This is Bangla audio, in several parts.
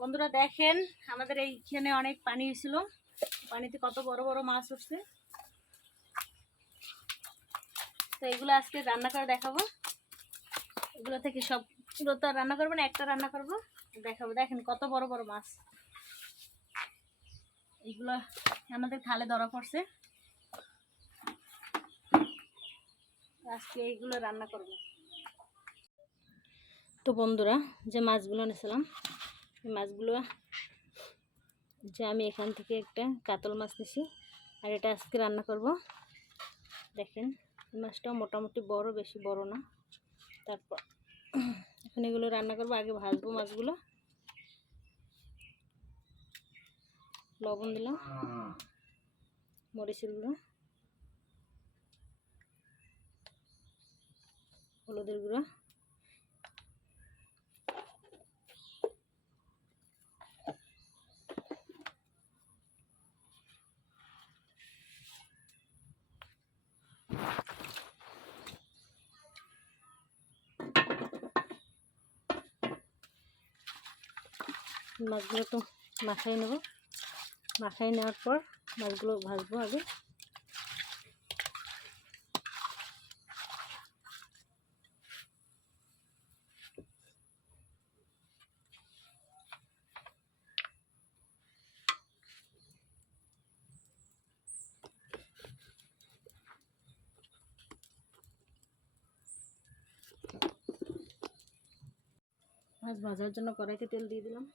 বন্ধুরা দেখেন আমাদের এইখানে অনেক পানি হয়েছিল, পানিতে কত বড় বড় মাছ উঠছে। তো এগুলো আজকে রান্না করে দেখাবো। এগুলো থেকে সবগুলো তো রান্না করবো না, একটা রান্না করবো, দেখাবো। দেখেন কত বড় বড় মাছ, এগুলো আমাদের খালে ধরা পড়ছে। আজকে এইগুলো রান্না করব। তো বন্ধুরা যে মাছগুলো নিয়েছিলাম, এই মাছগুলো যে আমি এখান থেকে একটা কাতল মাছ নিছি, আর এটা আজকে রান্না করব। দেখেন এই মাছটাও মোটামুটি বড়, বেশি বড় না। তারপর এখন এগুলো রান্না করব। আগে ভাজবো মাছগুলো, লবণ দিলাম, মরিচের গুঁড়ো, হলুদের গুঁড়ো, মাছগুলো তো মাখাই নেব। মাখাই নেওয়ার পর মাছগুলো ভাজবো। আগে মাছ ভাজার জন্য কড়াইতে তেল দিয়ে দিলাম।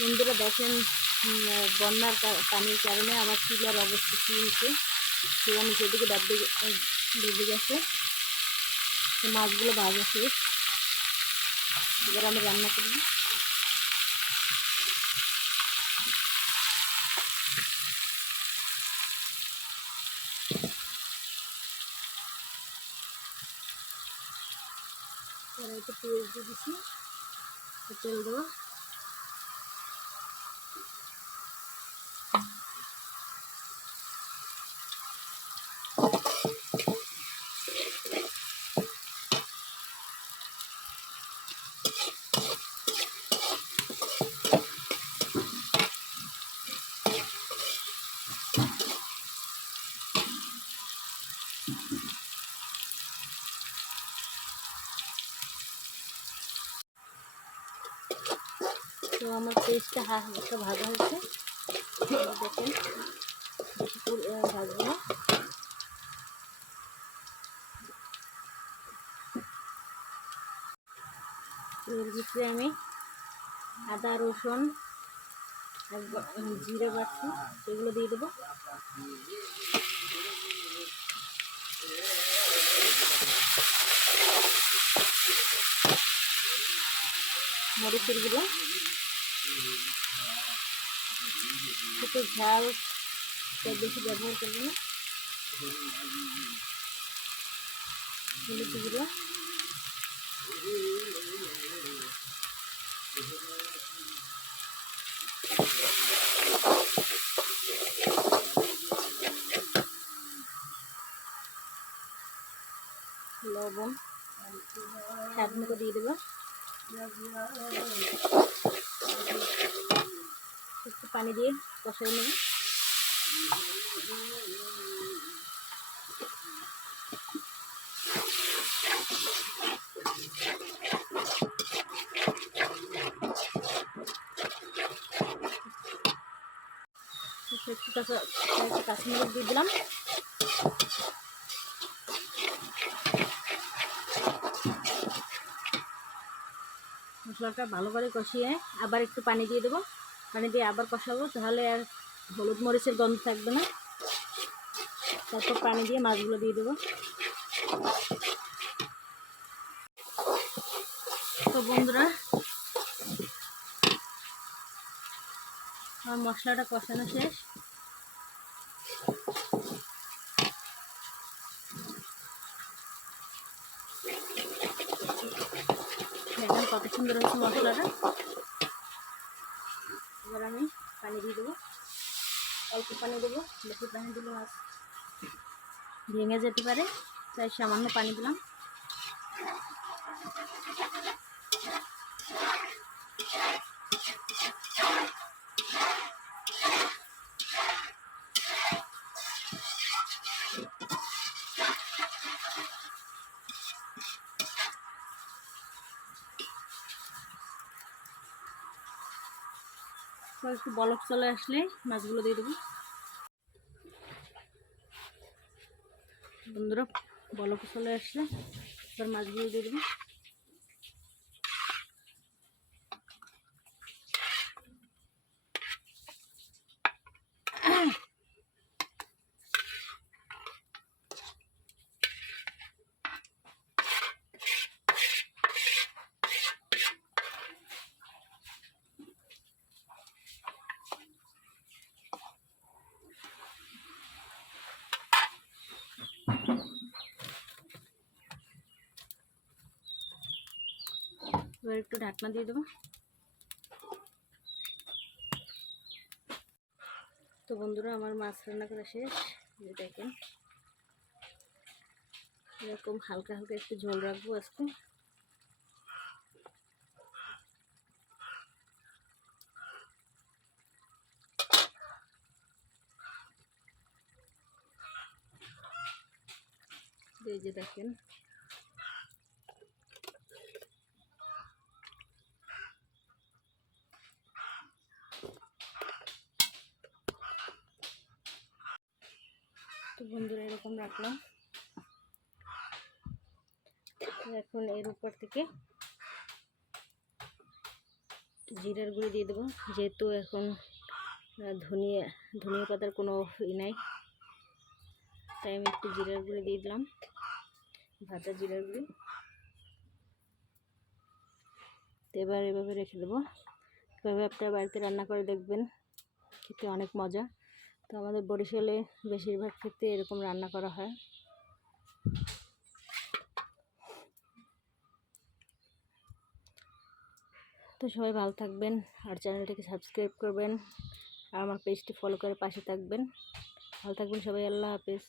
বন্ধুরা দেখেন বন্যার পানির কারণে আমার চুলার অবস্থা কী হয়েছে, চুলা নিচের দিকে ডুবে গেছে। মাছগুলো ভাজা শেষ, এবার আমি রান্না করব। কড়াইতে পেঁয়াজ দিয়ে দিচ্ছি, তেল দেবো। তো আমার পেস্টটা হালকা ভাজা হয়েছে, দেখেন ভাজবো না। এর ভিতরে আমি আদা রসুন জিরে বাড়ছি, সেগুলো দিয়ে দেবো। মরিচের গুঁড়ো, একটু ঝাল বেশি ব্যবহার করবো না। হলুদ গুঁড়ো, লবণ স্বাদ মতো দিয়ে দেবো। একটু পানি দিয়ে কষাই নেব। একটু কাঁচামরিচ দিয়ে দিলাম। মশলাটা ভালো করে কষিয়ে আবার একটু পানি দিয়ে দেবো। পানি দিয়ে আবার কষাবো, তাহলে আর হলুদ মরিচের গন্ধ থাকবে না। তারপর পানি দিয়ে মাছগুলো দিয়ে দেবো। তো বন্ধুরা, আমার মশলাটা কষানো শেষ। দেখেন কত সুন্দর হয়েছে মশলাটা। এবার আমি পানি দিয়ে দেবো, অল্প পানি দেবো, বেশি পানি দিলে মাছ ভেঙে যেতে পারে, তাই সামান্য পানি দিলাম। একটু বলক চলে আসলে মাছগুলো দিয়ে দেবো। বন্ধুরা, বলক চলে আসলে এবার মাছগুলো দিয়ে দেবো। এবার একটু ঢাকনা দিয়ে দেবো। তো বন্ধুরা, আমার মাছ রান্না করা শেষ। দেখেন এরকম হালকা হালকা একটু ঝোল রাখবো আজকে। এই যে দেখেন, তো বন্ধুরা এরকম রাখলাম। এখন এর উপর থেকে জিরার গুঁড়ি দিয়ে দেবো, যেহেতু এখন ধনিয়া পাতার কোনো ই নাই, তাই আমি একটু জিরার গুঁড়ি দিয়ে দিলাম, ভাজা জিরার গুঁড়ি। তো এবার এভাবে রেখে দেবো। এভাবে আপনারা বাড়িতে রান্না করে দেখবেন, খেতে অনেক মজা। তো আমাদের বরিশালে বেশিরভাগ ক্ষেত্রে এরকম রান্না করা হয়। তো সবাই ভালো থাকবেন, আর চ্যানেলটিকে সাবস্ক্রাইব করবেন, আর আমার পেজটি ফলো করে পাশে থাকবেন। ভালো থাকবেন সবাই, আল্লাহ হাফেজ।